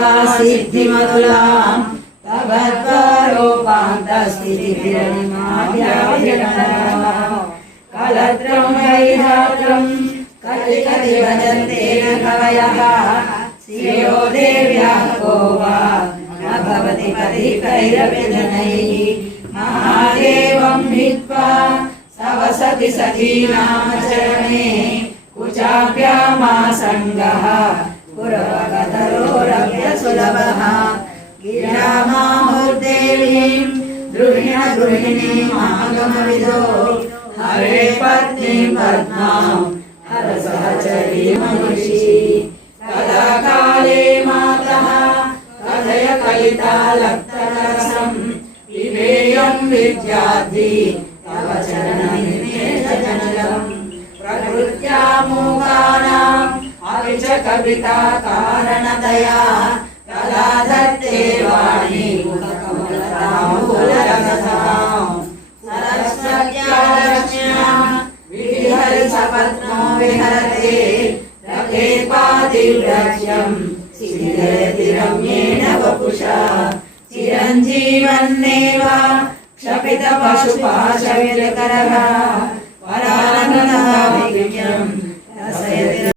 कृपा सिद्धिमधुलाम् तभद्वारोपान्तस्थितिभिरनिमाभ्याभिरणः कलत्रं वैधात्रं कति कति भजन्ते न कवयः। श्रियो देव्याः को वा? न भवति कतिकैरपि जनैः महादेवं हित्वा सवसति सखीनामचरणे कुचाभ्यामासङ्गः। पुरवगतरोरभ्यसुलभः द्रुहिण द्रुहिणीमागमविदो हरे पत्नी पद्मां हर सहचरी मनुषी कदा काले मातः कथय कलिता लक्तरसं पिबेयं विद्याद्धि तव चरणनिमेषजनलम् प्रकृत्या मूकानाम् अपि च कविता कारणतया कदा विहरते रथे पातिव्रज्यम् सीदयति रम्येण वपुषा चिरञ्जीवन्नेव क्षपितपशुपाशविरकरः परानन्दाभिज्ञम् रसयति